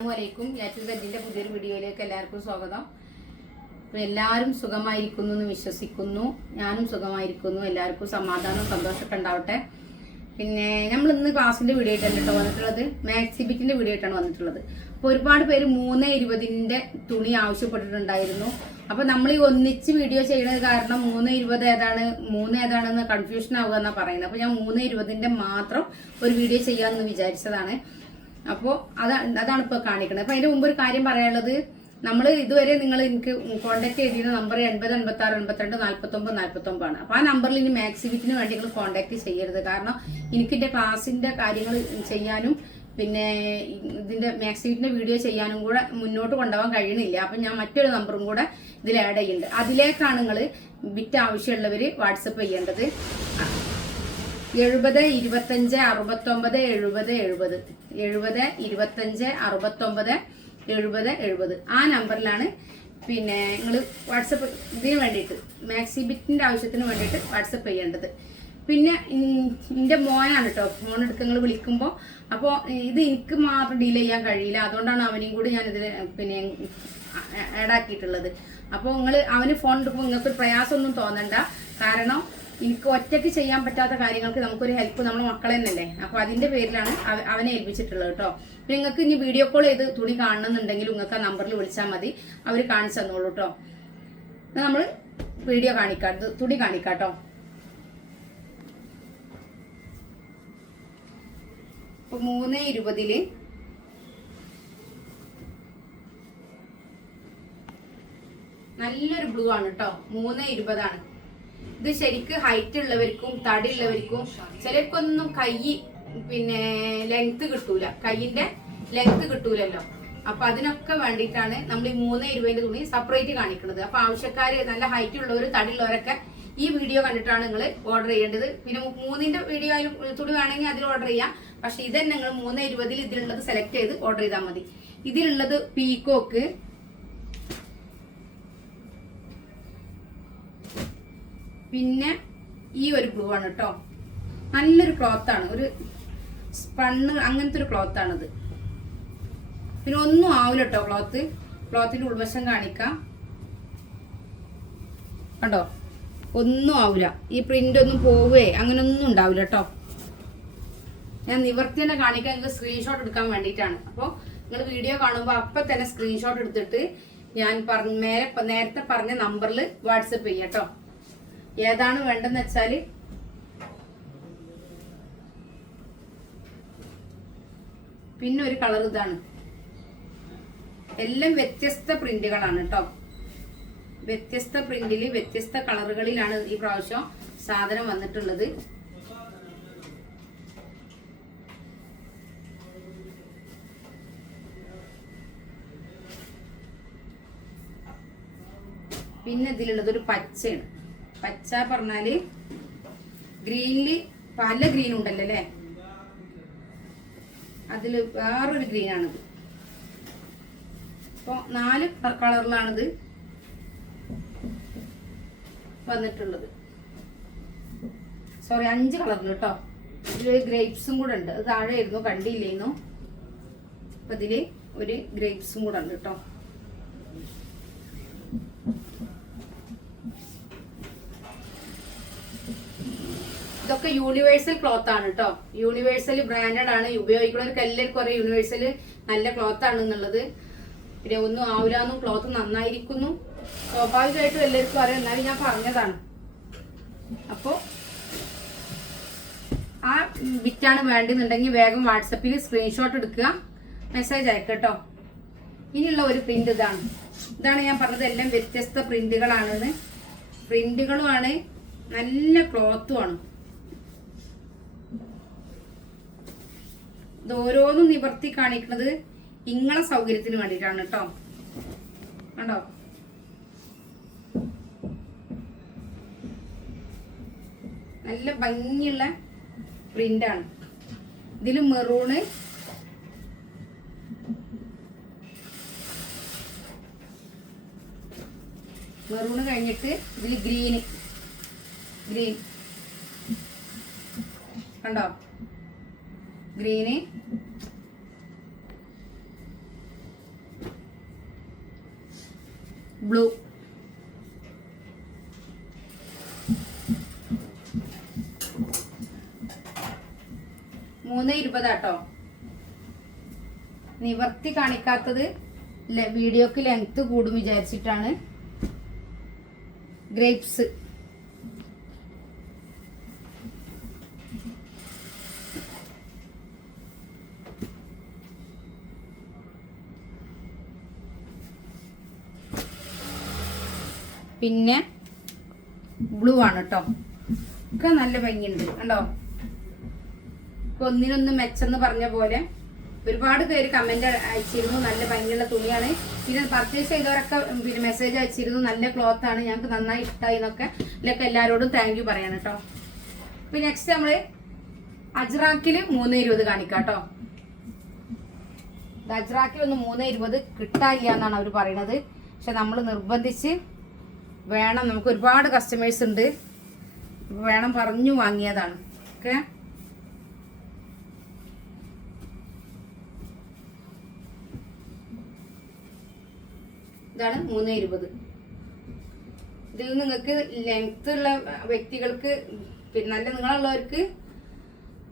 അസ്സലാമലൈക്കും യാറ്റു വെജിന്റെ പുതിയൊരു വീഡിയോയിലേക്ക് എല്ലാവർക്കും സ്വാഗതം. അപ്പോൾ എല്ലാവരും സുഖമായിരിക്കുന്നു എന്ന് വിശ്വസിക്കുന്നു. ഞാനും സുഖമായിരിക്കുന്നു. എല്ലാവർക്കും സമാധാനവും സന്തോഷമൊക്കെ ഉണ്ടാവട്ടെ. പിന്നെ നമ്മൾ ഇന്ന് ക്ലാസ്സിന്റെ വീഡിയോ ആയിട്ടാണ് കേട്ടോ വന്നിട്ടുള്ളത് മാക്സിബിറ്റിന്റെ വീഡിയോ ആയിട്ടാണ് വന്നിട്ടുള്ളത്. അപ്പോൾ ഒരുപാട് പേര് മൂന്ന് ഇരുപതിന്റെ തുണി ആവശ്യപ്പെട്ടിട്ടുണ്ടായിരുന്നു. അപ്പോൾ നമ്മൾ ഈ ഒന്നിച്ച് വീഡിയോ ചെയ്യുന്നത് കാരണം മൂന്ന് ഇരുപത് ഏതാണ് മൂന്ന് ഏതാണെന്ന് കൺഫ്യൂഷൻ ആവുക എന്നാണ് പറയുന്നത്. അപ്പോൾ ഞാൻ മൂന്ന് ഇരുപതിന്റെ മാത്രം ഒരു വീഡിയോ ചെയ്യാമെന്ന് വിചാരിച്ചതാണ്. അപ്പോൾ അതാണ് അതാണ് ഇപ്പോൾ കാണിക്കുന്നത് അപ്പോൾ അതിന്റെ മുമ്പ് ഒരു കാര്യം പറയാനുള്ളത് നമ്മൾ ഇതുവരെ നിങ്ങൾ എനിക്ക് കോൺടാക്ട് ചെയ്തിരുന്ന നമ്പർ എൺപത് എൺപത്തി ആറ് എൺപത്തിരണ്ട് നാൽപ്പത്തൊമ്പത് നാൽപ്പത്തൊമ്പതാണ് അപ്പോൾ ആ നമ്പറിൽ ഇനി മാക്സിവിറ്റിന് വേണ്ടി നിങ്ങൾ കോൺടാക്ട് ചെയ്യരുത്. കാരണം എനിക്ക് എന്റെ ക്ലാസ്സിന്റെ കാര്യങ്ങൾ ചെയ്യാനും പിന്നെ ഇതിന്റെ മാക്സിമിറ്റിന്റെ വീഡിയോ ചെയ്യാനും കൂടെ മുന്നോട്ട് കൊണ്ടുപോകാൻ കഴിയുന്നില്ല അപ്പം ഞാൻ മറ്റൊരു നമ്പറും കൂടെ ഇതിൽ ആഡ് ചെയ്യുന്നുണ്ട്. അതിലേക്കാണ് നിങ്ങൾ ബിറ്റ് ആവശ്യമുള്ളവർ വാട്സപ്പ് ചെയ്യേണ്ടത്. എഴുപത് ഇരുപത്തഞ്ച് അറുപത്തൊമ്പത് എഴുപത് എഴുപത്. എഴുപത് ഇരുപത്തഞ്ച് അറുപത്തൊമ്പത് എഴുപത് എഴുപത്. ആ നമ്പറിലാണ് പിന്നെ നിങ്ങൾ വാട്സപ്പ് ഇതിന് വേണ്ടിയിട്ട് മാക്സിബിറ്റിന്റെ ആവശ്യത്തിന് വേണ്ടിയിട്ട് വാട്സപ്പ് ചെയ്യേണ്ടത്. പിന്നെ എന്റെ മോനാണ് കേട്ടോ ഫോൺ എടുത്ത് നിങ്ങൾ വിളിക്കുമ്പോൾ അപ്പോൾ ഇത് എനിക്ക് മാത്രം ഡീൽ ചെയ്യാൻ കഴിയില്ല. അതുകൊണ്ടാണ് അവനെയും കൂടി ഞാൻ ഇതിന് പിന്നെ ആഡാക്കിയിട്ടുള്ളത് അപ്പോൾ നിങ്ങൾ അവന് ഫോൺ എടുക്കുമ്പോൾ നിങ്ങൾക്ക് പ്രയാസമൊന്നും തോന്നണ്ട. കാരണം എനിക്ക് ഒറ്റയ്ക്ക് ചെയ്യാൻ പറ്റാത്ത കാര്യങ്ങൾക്ക് നമുക്കൊരു ഹെൽപ്പ് നമ്മുടെ മക്കളെ തന്നെയല്ലേ? അപ്പോൾ അതിന്റെ പേരിലാണ് അവനെ ഏൽപ്പിച്ചിട്ടുള്ളത് കേട്ടോ നിങ്ങൾക്ക് ഇനി വീഡിയോ കോൾ ചെയ്ത് തുണി കാണണമെന്നുണ്ടെങ്കിൽ നിങ്ങൾക്ക് ആ നമ്പറിൽ വിളിച്ചാൽ മതി. അവർ കാണിച്ചു തന്നോളൂ കേട്ടോ നമ്മൾ വീഡിയോ കാണിക്കാം തുണി കാണിക്കാം കേട്ടോ ഇപ്പൊ മൂന്ന് ഇരുപതിൽ നല്ലൊരു ബ്ലൂ ആണ് കേട്ടോ മൂന്ന് ഇരുപതാണ്. ഇത് ശരിക്ക് ഹൈറ്റ് ഉള്ളവർക്കും തടി ഉള്ളവർക്കും ചിലർക്കൊന്നും കൈ പിന്നെ ലെങ്ത് കിട്ടൂല. കൈയിന്റെ ലെങ്ത് കിട്ടൂലല്ലോ. അപ്പൊ അതിനൊക്കെ വേണ്ടിയിട്ടാണ് നമ്മൾ ഈ മൂന്ന് ഇരുപതിന്റെ തുണി സെപ്പറേറ്റ് കാണിക്കുന്നത്. അപ്പൊ ആവശ്യക്കാര് നല്ല ഹൈറ്റ് ഉള്ളവർ തടി ഉള്ളവരൊക്കെ ഈ വീഡിയോ കണ്ടിട്ടാണ് നിങ്ങൾ ഓർഡർ ചെയ്യേണ്ടത്. പിന്നെ മൂന്നിന്റെ വീഡിയോ അതിൽ തുണി വേണമെങ്കിൽ അതിൽ ഓർഡർ ചെയ്യാം. പക്ഷെ ഇത് തന്നെ നിങ്ങൾ മൂന്ന് ഇരുപതിൽ ഇതിലുള്ളത് സെലക്ട് ചെയ്ത് ഓർഡർ ചെയ്താൽ മതി. ഇതിലുള്ളത് പീക്കോക്ക് പിന്നെ ഈ ഒരു ബ്ലൂ ആണ് കേട്ടോ നല്ലൊരു ക്ലോത്ത് ആണ്. ഒരു സ്പണ്ണ് അങ്ങനത്തെ ഒരു ക്ലോത്ത് ആണത്. പിന്നെ ഒന്നും ആവില്ല കേട്ടോ ക്ലോത്ത് ക്ലോത്തിന്റെ ഉൾവശം കാണിക്കാം. കണ്ടോ? ഒന്നും ആവില്ല ഈ പ്രിന്റ് ഒന്നും പോവേ. അങ്ങനെ ഒന്നും ഉണ്ടാവില്ല കേട്ടോ ഞാൻ നിവർത്തി തന്നെ കാണിക്കാൻ നിങ്ങൾക്ക് സ്ക്രീൻഷോട്ട് എടുക്കാൻ വേണ്ടിയിട്ടാണ്. അപ്പോൾ നിങ്ങൾ വീഡിയോ കാണുമ്പോൾ അപ്പം തന്നെ സ്ക്രീൻഷോട്ട് എടുത്തിട്ട് ഞാൻ നേരെ നേരത്തെ പറഞ്ഞ നമ്പറിൽ വാട്സപ്പ് ചെയ്യാം കേട്ടോ ഏതാണ് വേണ്ടെന്ന് വെച്ചാൽ പിന്നെ ഒരു കളർ ഇതാണ്. എല്ലാം വ്യത്യസ്ത പ്രിന്റുകളാണ് കേട്ടോ വ്യത്യസ്ത പ്രിന്റിൽ വ്യത്യസ്ത കളറുകളിലാണ് ഈ പ്രാവശ്യം സാധനം വന്നിട്ടുള്ളത്. പിന്നെ ഇതിലുള്ളത് ഒരു പച്ചയാണ്. പച്ച പറഞ്ഞാൽ ഗ്രീനിൽ പല ഗ്രീൻ ഉണ്ടല്ലോ അല്ലേ? അതിൽ വേറൊരു ഗ്രീൻ ആണിത്. അപ്പൊ നാല് കളറിലാണിത് വന്നിട്ടുള്ളത്. സോറി അഞ്ച് കളറിൽ കേട്ടോ ഇതിൽ ഗ്രേപ്സും കൂടെ ഉണ്ട്. അത് താഴെ ആയിരുന്നു കണ്ടില്ലായിരുന്നു അപ്പൊ ഇതിൽ ഒരു ഗ്രേപ്സും കൂടെ ഉണ്ട് കേട്ടോ ഇതൊക്കെ യൂണിവേഴ്സൽ ക്ലോത്ത് ആണ് കേട്ടോ യൂണിവേഴ്സൽ ബ്രാൻഡഡ് ആണ്. ഉപയോഗിക്കുന്നവർക്ക് എല്ലാവർക്കും അറിയാം യൂണിവേഴ്സൽ നല്ല ക്ലോത്ത് ആണ് എന്നുള്ളത്. പിന്നെ ഒന്നും ആവില്ലാന്നും ക്ലോത്ത് നന്നായിരിക്കുന്നു. സ്വാഭാവികമായിട്ടും എല്ലാവർക്കും അറിയാം. എന്നാലും ഞാൻ പറഞ്ഞതാണ്. അപ്പോ ആ വിറ്റാണ് വേണ്ടെന്നുണ്ടെങ്കിൽ വേഗം വാട്സപ്പിൽ സ്ക്രീൻഷോട്ട് എടുക്കുക. മെസ്സേജ് അയക്കുക കേട്ടോ ഇനിയുള്ള ഒരു പ്രിന്റ് ഇതാണ്. ഇതാണ് ഞാൻ പറഞ്ഞത് എല്ലാം വ്യത്യസ്ത പ്രിന്റുകളാണെന്ന് പ്രിന്റുകളുമാണ് നല്ല ക്ലോത്തുമാണ് ഓരോന്നും നിവർത്തി കാണിക്കുന്നത് ഇങ്ങളെ സൗകര്യത്തിന് വേണ്ടിയിട്ടാണ് കേട്ടോ. കണ്ടോ? നല്ല ഭംഗിയുള്ള പ്രിന്റാണ് ഇതിൽ മെറൂണ് മെറൂണ് കഴിഞ്ഞിട്ട് ഇതിൽ ഗ്രീന് ഗ്രീൻ കണ്ടോ? ഗ്രീന്. ബ്ലൂ. മൂന്ന് ഇരുപതാട്ടോ. നിവർത്തി കാണിക്കാത്തത് വീഡിയോക്ക് ലെങ്ത് കൂടും വിചാരിച്ചിട്ടാണ്. ഗ്രേപ്സ് പിന്നെ ബ്ലൂ ആണ് കേട്ടോ ഒക്കെ നല്ല ഭംഗിയുണ്ട് കണ്ടോ? ഒന്നിനൊന്ന് മെച്ചെന്ന് പറഞ്ഞ പോലെ ഒരുപാട് പേര് കമന്റ് അയച്ചിരുന്നു നല്ല ഭംഗിയുള്ള തുണിയാണ്. പിന്നെ പർച്ചേസ് ചെയ്തവരൊക്കെ പിന്നെ മെസ്സേജ് അയച്ചിരുന്നു നല്ല ക്ലോത്ത് ആണ് ഞങ്ങൾക്ക് നന്നായി ഇഷ്ടമായി എന്നൊക്കെ. ഇതിലൊക്കെ എല്ലാവരോടും താങ്ക് യു പറയാണ് കേട്ടോ ഇപ്പൊ നെക്സ്റ്റ് നമ്മൾ അജ്രാക്കിൽ മൂന്ന് ഇരുപത് കാണിക്കാം കേട്ടോ അജ്രാക്കിൽ ഒന്ന് മൂന്ന് ഇരുപത് കിട്ടാനില്ല എന്നാണ് അവർ പറയണത്. പക്ഷെ നമ്മൾ നിർബന്ധിച്ച് വേണം നമുക്ക് ഒരുപാട് കസ്റ്റമേഴ്സ് ഉണ്ട്. വേണം പറഞ്ഞു വാങ്ങിയതാണ്. ഓക്കെ? ഇതാണ് മൂന്ന് ഇരുപത്. ഇതിൽ നിങ്ങൾക്ക് ലെങ്ത് ഉള്ള വ്യക്തികൾക്ക് പിന്നെ നല്ല നിങ്ങളുള്ളവർക്ക്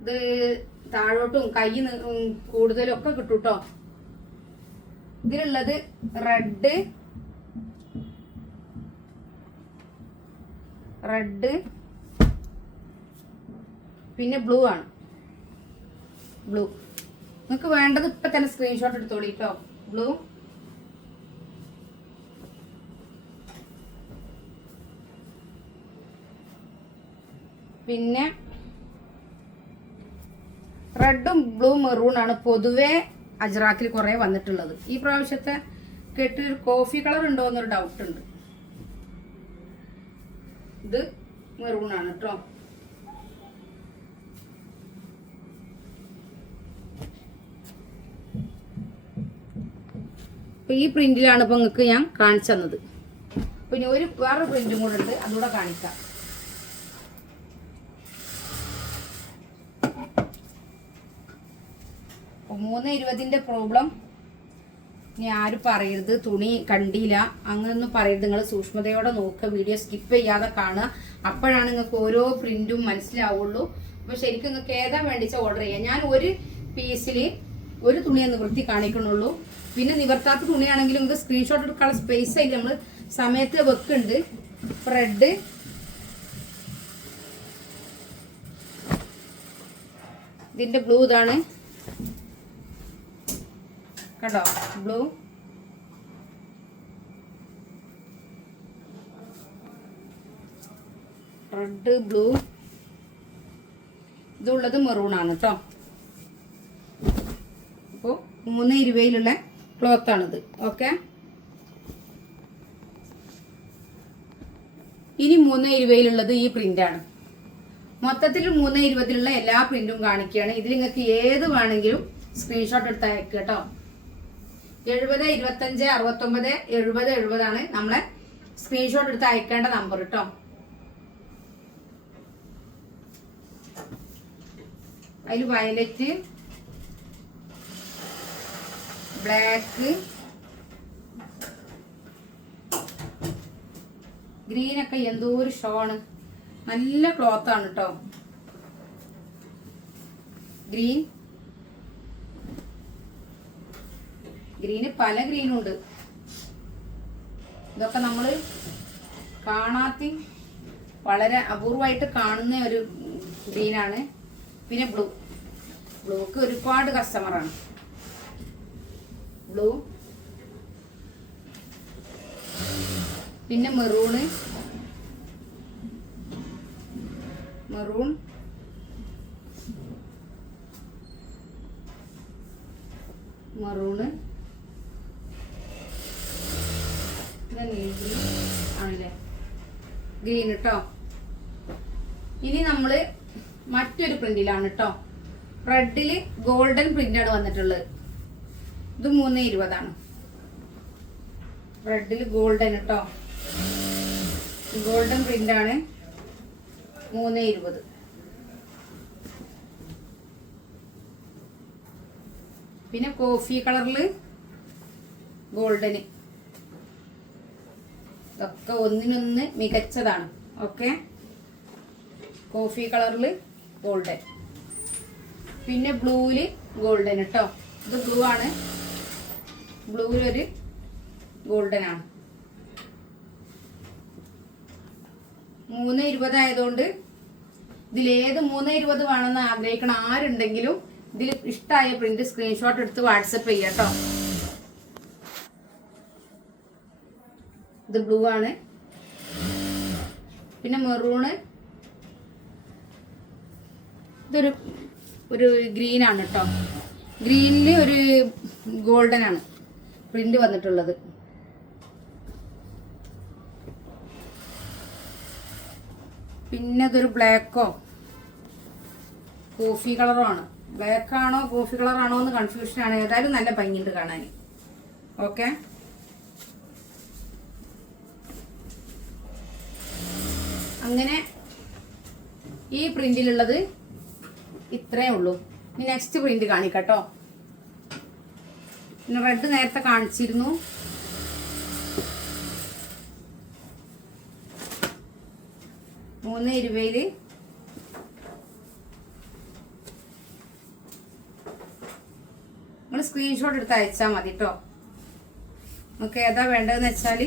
ഇത് താഴോട്ടും കൈ കൂടുതലും ഒക്കെ കിട്ടും കേട്ടോ ഇതിലുള്ളത് റെഡ് റെഡ്. പിന്നെ ബ്ലൂ ആണ്. ബ്ലൂ. നിങ്ങൾക്ക് വേണ്ടത് ഇപ്പൊ തന്നെ സ്ക്രീൻഷോട്ട് എടുത്തോളി കേട്ടോ ബ്ലൂ. പിന്നെ റെഡും ബ്ലൂ മെറൂൺ ആണ് പൊതുവെ അജ്രാക്കിൽ കുറെ വന്നിട്ടുള്ളത്. ഈ പ്രാവശ്യത്തെ കെട്ടി കോഫി കളർ ഉണ്ടോ എന്നൊരു ഡൗട്ട് ഉണ്ട്. ഇത് മെറൂണാണ് കേട്ടോ അപ്പൊ ഈ പ്രിന്റിലാണ് ഇപ്പൊ നിങ്ങൾക്ക് ഞാൻ കാണിച്ചു തന്നത്. പിന്നെ ഒരു വേറെ പ്രിന്റും കൂടെ ഉണ്ട് അതുകൂടെ കാണിക്കാം. മൂന്ന് ഇരുപതിന്റെ പ്രോബ്ലം ഇനി ആരും പറയരുത് തുണി കണ്ടില്ല. അങ്ങനൊന്നും പറയരുത്. നിങ്ങൾ സൂക്ഷ്മതയോടെ നോക്കുക വീഡിയോ സ്കിപ്പ് ചെയ്യാതെ കാണുക. അപ്പോഴാണ് നിങ്ങൾക്ക് ഓരോ പ്രിന്റും മനസ്സിലാവുള്ളൂ. അപ്പൊ ശരിക്കും നിങ്ങൾക്ക് ഏതാ വേണ്ടിച്ച ഓർഡർ ചെയ്യാം? ഞാൻ ഒരു പീസിൽ ഒരു തുണി എന്ന് വൃത്തി കാണിക്കണുള്ളൂ. പിന്നെ നിവർത്താത്ത തുണിയാണെങ്കിലും നിങ്ങൾക്ക് സ്ക്രീൻഷോട്ട് എടുക്കാനുള്ള സ്പേസ് ആയിട്ട് നമ്മൾ സമയത്ത് വെക്കുന്നുണ്ട്. റെഡ് ഇതിന്റെ ബ്ലൂ ഇതാണ്. കണ്ടോ? ബ്ലൂ റെഡ് ബ്ലൂ ഇതുള്ളത് മെറൂൺ ആണ് കേട്ടോ അപ്പോൾ മൂന്ന് ഇരുപതിലുള്ള ക്ലോത്ത് ആണിത്. ഓക്കെ ഇനി മൂന്ന് ഇരുപതിലുള്ളത് ഈ പ്രിന്റാണ് മൊത്തത്തിൽ മൂന്ന് ഇരുപതിലുള്ള എല്ലാ പ്രിന്റും കാണിക്കുകയാണ്. ഇതിൽ നിങ്ങൾക്ക് ഏത് വേണമെങ്കിലും സ്ക്രീൻഷോട്ട് എടുത്ത് അയക്കുക കേട്ടോ. എഴുപത് ഇരുപത്തഞ്ച് അറുപത്തൊമ്പത് എഴുപത് എഴുപതാണ്. നമ്മളെ സ്ക്രീൻഷോട്ട് എടുത്ത് അയക്കേണ്ട നമ്പർ കേട്ടോ അതിൽ വയലറ്റ് ബ്ലാക്ക് ഗ്രീനൊക്കെ എന്തോ ഒരു ഷോ ആണ്. നല്ല ക്ലോത്ത് ആണ് കേട്ടോ ഗ്രീൻ ഗ്രീന് പല ഗ്രീനും ഉണ്ട്. ഇതൊക്കെ നമ്മൾ കാണാത്ത വളരെ അപൂർവമായിട്ട് കാണുന്ന ഒരു ഗ്രീനാണ് പിന്നെ ബ്ലൂ ബ്ലൂക്ക് ഒരുപാട് കസ്റ്റമറാണ് ബ്ലൂ പിന്നെ മെറൂണ് മെറൂൺ മെറൂണ് ആണല്ലേ ഗ്രീൻ കേട്ടോ. ഇനി നമ്മൾ മറ്റൊരു പ്രിന്റിലാണ് കേട്ടോ റെഡിൽ ഗോൾഡൻ പ്രിന്റാണ് വന്നിട്ടുള്ളത്. ഇത് മൂന്ന് ഇരുപതാണ്. റെഡിൽ ഗോൾഡൻ കേട്ടോ ഗോൾഡൻ പ്രിന്റാണ് മൂന്ന് ഇരുപത്. പിന്നെ കോഫി കളറിൽ ഗോൾഡന് ഇതൊക്കെ ഒന്നിനൊന്ന് മികച്ചതാണ്. ഓക്കെ. കോഫി കളറിൽ ഗോൾഡൻ. പിന്നെ ബ്ലൂവിൽ ഗോൾഡൻ കേട്ടോ ഇത് ബ്ലൂ ആണ്. ബ്ലൂവിലൊരു ഗോൾഡൻ ആണ്. മൂന്ന് ഇരുപതായതുകൊണ്ട് ഇതിലേത് മൂന്ന് ഇരുപത് വേണമെന്ന് ആഗ്രഹിക്കണ ആരുണ്ടെങ്കിലും ഇതിൽ ഇഷ്ടമായ പ്രിന്റ് സ്ക്രീൻഷോട്ട് എടുത്ത് വാട്സപ്പ് ചെയ്യാം കേട്ടോ ഇത് ബ്ലൂ ആണ്. പിന്നെ മെറൂണ്. ഇതൊരു ഒരു ഗ്രീൻ ആണ് കേട്ടോ ഗ്രീനിൽ ഒരു ഗോൾഡൻ ആണ് പ്രിന്റ് വന്നിട്ടുള്ളത്. പിന്നെ ഇതൊരു ബ്ലാക്കോ. കോഫി കളറോ ആണ് ബ്ലാക്ക് ആണോ കോഫി കളറാണോ എന്ന് കൺഫ്യൂഷൻ ആണ്. ഏതായാലും നല്ല ഭംഗിയുണ്ട് കാണാൻ. ഓക്കെ? അങ്ങനെ ഈ പ്രിന്റിലുള്ളത് ഇത്രേ ഉള്ളൂ. ഇനി നെക്സ്റ്റ് പ്രിന്റ് കാണിക്കട്ടോ. പിന്നെ റെഡ് നേരത്തെ കാണിച്ചിരുന്നു. മൂന്ന് ഇരുപയിൽ നിങ്ങൾ സ്ക്രീൻഷോട്ട് എടുത്ത് അയച്ചാൽ മതി കേട്ടോ നമുക്ക് ഏതാ വേണ്ടതെന്ന് വെച്ചാൽ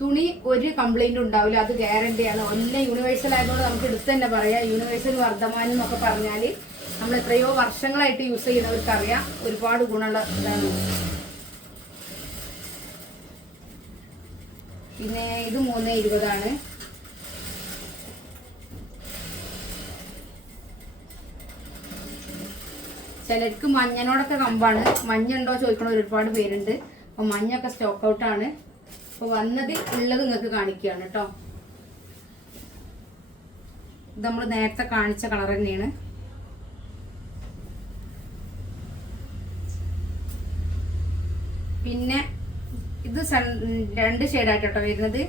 തുണി ഒരു കംപ്ലൈന്റ് ഉണ്ടാവില്ല അത് ഗ്യാരണ്ടി ആണ്. എല്ലാം യൂണിവേഴ്സൽ ആയതുകൊണ്ട് നമുക്ക് എടുത്ത് തന്നെ പറയാം. യൂണിവേഴ്സൽ വർദ്ധമാനം എന്നൊക്കെ പറഞ്ഞാൽ നമ്മൾ എത്രയോ വർഷങ്ങളായിട്ട് യൂസ് ചെയ്യുന്നവർക്ക് അറിയാം ഒരുപാട് ഗുണമുള്ള ഇതാണ്. പിന്നെ ഇത് മൂന്ന് ഇരുപതാണ്. ചിലർക്ക് മഞ്ഞനോടൊക്കെ കമ്പാണ്. മഞ്ഞ ഉണ്ടോ ചോദിക്കണ ഒരുപാട് പേരുണ്ട്. അപ്പൊ മഞ്ഞൊക്കെ സ്റ്റോക്ക് ഔട്ടാണ് അപ്പൊ വന്നതിൽ ഉള്ളത് നിങ്ങൾക്ക് കാണിക്കുകയാണ് കേട്ടോ. ഇത് നമ്മൾ നേരത്തെ കാണിച്ച കളർ തന്നെയാണ്. പിന്നെ ഇത് സൺ- രണ്ട് ഷെയ്ഡായിട്ട് കേട്ടോ വരുന്നത്.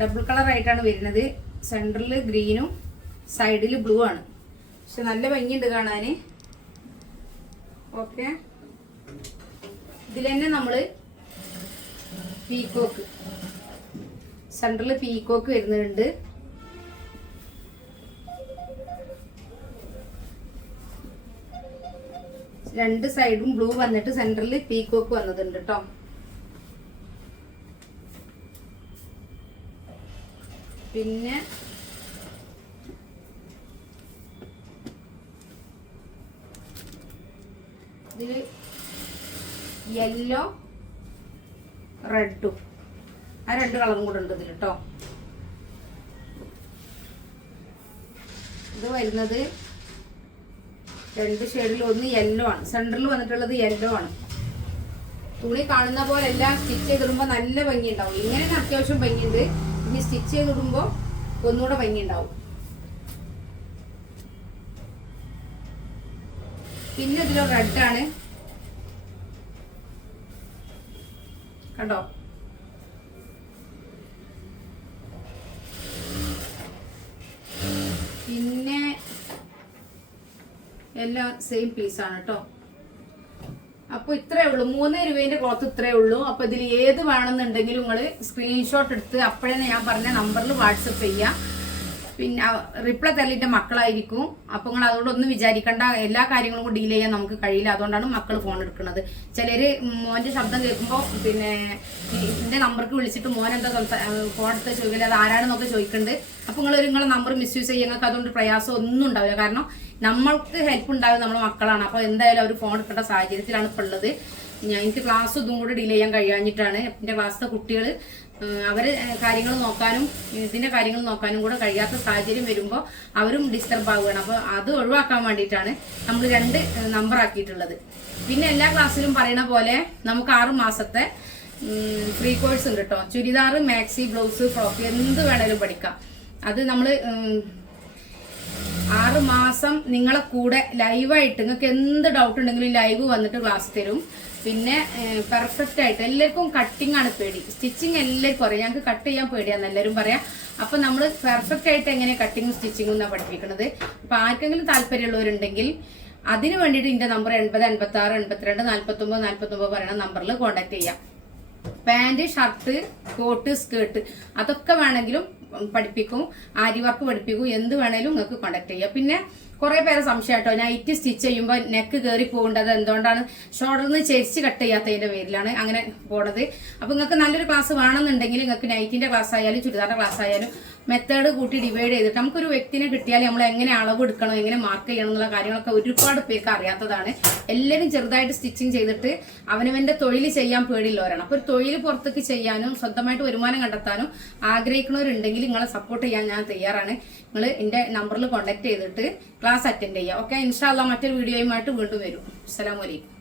ഡബിൾ കളർ ആയിട്ടാണ് വരുന്നത്. സെന്ററിൽ ഗ്രീനും സൈഡിൽ ബ്ലൂ ആണ്. പക്ഷെ നല്ല ഭംഗിയുണ്ട് കാണാൻ ഓക്കെ ഇതിൽ തന്നെ നമ്മൾ പീക്കോക്ക്. സെന്ററിൽ പീക്കോക്ക് വരുന്നുണ്ട്. രണ്ട് സൈഡും ബ്ലൂ വന്നിട്ട് സെന്ററിൽ പീക്കോക്ക് വന്നതുണ്ട് കേട്ടോ പിന്നെ ഇതിൽ യെല്ലോ റെഡും. ആ രണ്ട് കളറും കൂടെ ഉണ്ട് ഇതിൽ കേട്ടോ ഇത് വരുന്നത് രണ്ട് ഷെയ്ഡിൽ ഒന്ന് യെല്ലോ ആണ്. സെന്ററിൽ വന്നിട്ടുള്ളത് യെല്ലോ ആണ്. തുണി കാണുന്ന പോലെ എല്ലാം സ്റ്റിച്ച് ചെയ്തിടുമ്പോൾ നല്ല ഭംഗി ഉണ്ടാവും ഇങ്ങനെ അത്യാവശ്യം ഭംഗിയുണ്ട്. ഇനി സ്റ്റിച്ച് ചെയ്തിടുമ്പോൾ ഒന്നുകൂടെ ഭംഗി ഉണ്ടാവും പിന്നെ ഇതിലോ റെഡാണ് കണ്ടോ? പിന്നെ എല്ലാം സെയിം പീസാണ് കേട്ടോ അപ്പോൾ ഇത്രേ ഉള്ളൂ. മൂന്ന് രൂപേന്റെ ക്ലോത്ത് ഇത്രേ ഉള്ളൂ. അപ്പോൾ ഇതിൽ ഏത് വേണമെന്നുണ്ടെങ്കിലും നിങ്ങൾ സ്ക്രീൻഷോട്ട് എടുത്ത് അപ്പോഴേ ഞാൻ പറഞ്ഞ നമ്പറിൽ വാട്സപ്പ് ചെയ്യാം. പിന്നെ റിപ്ലൈ തരലിന്റെ മക്കളായിരിക്കും. അപ്പോൾ നിങ്ങൾ അതുകൊണ്ടൊന്നും വിചാരിക്കേണ്ട. എല്ലാ കാര്യങ്ങളും ഡീൽ ചെയ്യാൻ നമുക്ക് കഴിയില്ല. അതുകൊണ്ടാണ് മക്കൾ ഫോൺ എടുക്കുന്നത്. ചിലര് മോന്റെ ശബ്ദം കേൾക്കുമ്പോൾ പിന്നെ എന്റെ നമ്പർക്ക് വിളിച്ചിട്ട് മോൻ എന്താ ഫോൺ എടുത്ത് ചോദിക്കില്ല അത് ആരാണെന്നൊക്കെ ചോദിക്കുന്നുണ്ട് അപ്പോൾ നിങ്ങൾ നിങ്ങളെ നമ്പർ മിസ്യൂസ് ചെയ്യുക ഞങ്ങൾക്ക് അതുകൊണ്ട് പ്രയാസം ഒന്നും ഉണ്ടാവില്ല. കാരണം നമ്മൾക്ക് ഹെൽപ്പ് ഉണ്ടാവുന്നത് നമ്മുടെ മക്കളാണ്. അപ്പോൾ എന്തായാലും അവർ ഫോൺ എടുക്കേണ്ട സാഹചര്യത്തിലാണ് ഇപ്പോൾ ഉള്ളത്. ഞാൻ എനിക്ക് ക്ലാസ് ഇതും കൂടെ ഡിലേ ചെയ്യാൻ കഴിയാഞ്ഞിട്ടാണ്. എന്റെ ക്ലാസ്സിലെ കുട്ടികൾ അവർ കാര്യങ്ങൾ നോക്കാനും ഇതിന്റെ കാര്യങ്ങൾ നോക്കാനും കൂടെ കഴിയാത്ത സാഹചര്യം വരുമ്പോൾ അവരും ഡിസ്റ്റർബ് ആവുകയാണ്. അപ്പോൾ അത് ഒഴിവാക്കാൻ വേണ്ടിയിട്ടാണ് നമ്മൾ രണ്ട് നമ്പർ ആക്കിയിട്ടുള്ളത്. പിന്നെ എല്ലാ ക്ലാസ്സിലും പറയുന്ന പോലെ നമുക്ക് ആറ് മാസത്തെ ഫ്രീ കോഴ്സ് ഉണ്ട് കേട്ടോ ചുരിദാർ മാക്സി ബ്ലൗസ് ഫ്രോക്ക് എന്ത് വേണേലും പഠിക്കാം. അത് നമ്മൾ ആറ് മാസം നിങ്ങളെ കൂടെ ലൈവായിട്ട് നിങ്ങൾക്ക് എന്ത് ഡൗട്ട് ഉണ്ടെങ്കിലും ലൈവ് വന്നിട്ട് ക്ലാസ് തരും. പിന്നെ പെർഫെക്റ്റ് ആയിട്ട് എല്ലാവർക്കും കട്ടിംഗ് ആണ് പേടി. സ്റ്റിച്ചിങ് എല്ലാവർക്കും അറിയാം. ഞങ്ങൾക്ക് കട്ട് ചെയ്യാൻ പേടിയാന്ന് എല്ലാവരും പറയാം. അപ്പൊ നമ്മൾ പെർഫെക്റ്റ് ആയിട്ട് എങ്ങനെ കട്ടിങ്ങും സ്റ്റിച്ചിങ്ങും എന്നാണ് പഠിപ്പിക്കുന്നത് അപ്പൊ ആർക്കെങ്കിലും താല്പര്യമുള്ളവരുണ്ടെങ്കിൽ അതിന് വേണ്ടിയിട്ട് ഇതിന്റെ നമ്പർ എൺപത് എൺപത്തി ആറ് എൺപത്തിരണ്ട് നാൽപ്പത്തി ഒമ്പത് പറയുന്ന നമ്പറിൽ കോൺടാക്ട് ചെയ്യാം. പാന്റ് ഷർട്ട് കോട്ട് സ്കേർട്ട് അതൊക്കെ വേണമെങ്കിലും പഠിപ്പിക്കും. ആരി വർക്ക് പഠിപ്പിക്കും. എന്ത് വേണേലും നിങ്ങൾക്ക് കോണ്ടാക്ട് ചെയ്യാം. പിന്നെ കുറെ പേരെ സംശയം കേട്ടോ നൈറ്റ് സ്റ്റിച്ച് ചെയ്യുമ്പോൾ നെക്ക് കയറി പോകേണ്ടത് എന്തുകൊണ്ടാണ്? ഷോൾഡറിൽ നിന്ന് ചെരിച്ച് കട്ട് ചെയ്യാത്തതിന്റെ പേരിലാണ് അങ്ങനെ പോണത്. അപ്പൊ നിങ്ങൾക്ക് നല്ലൊരു ക്ലാസ് വേണമെന്നുണ്ടെങ്കിൽ നിങ്ങൾക്ക് നൈറ്റിന്റെ ക്ലാസ് ആയാലും ചുരിദാറിന്റെ ക്ലാസ് ആയാലും മെത്തേഡ് കൂട്ടി ഡിവൈഡ് ചെയ്തിട്ട് നമുക്കൊരു വ്യക്തിനെ കിട്ടിയാൽ നമ്മൾ എങ്ങനെ അളവ് എടുക്കണം എങ്ങനെ മാർക്ക് ചെയ്യണം എന്നുള്ള കാര്യങ്ങളൊക്കെ ഒരുപാട് പേർക്ക് അറിയാത്തതാണ്. എല്ലാവരും ചെറുതായിട്ട് സ്റ്റിച്ചിങ് ചെയ്തിട്ട് അവനവന്റെ തൊഴിൽ ചെയ്യാൻ പേടിയുള്ളവരാണ്. അപ്പൊ ഒരു തൊഴിൽ പുറത്തേക്ക് ചെയ്യാനും സ്വന്തമായിട്ട് വരുമാനം കണ്ടെത്താനും ആഗ്രഹിക്കുന്നവരുണ്ടെങ്കിൽ നിങ്ങളെ സപ്പോർട്ട് ചെയ്യാൻ ഞാൻ തയ്യാറാണ്. നിങ്ങൾ എന്റെ നമ്പറിൽ കോൺടാക്ട് ചെയ്തിട്ട് ക്ലാസ് അറ്റൻഡ് ചെയ്യുക ഓക്കെ ഇൻഷാല്ല മറ്റൊരു വീഡിയോയുമായിട്ട് വീണ്ടും വരും. അസ്സലാമലൈക്കും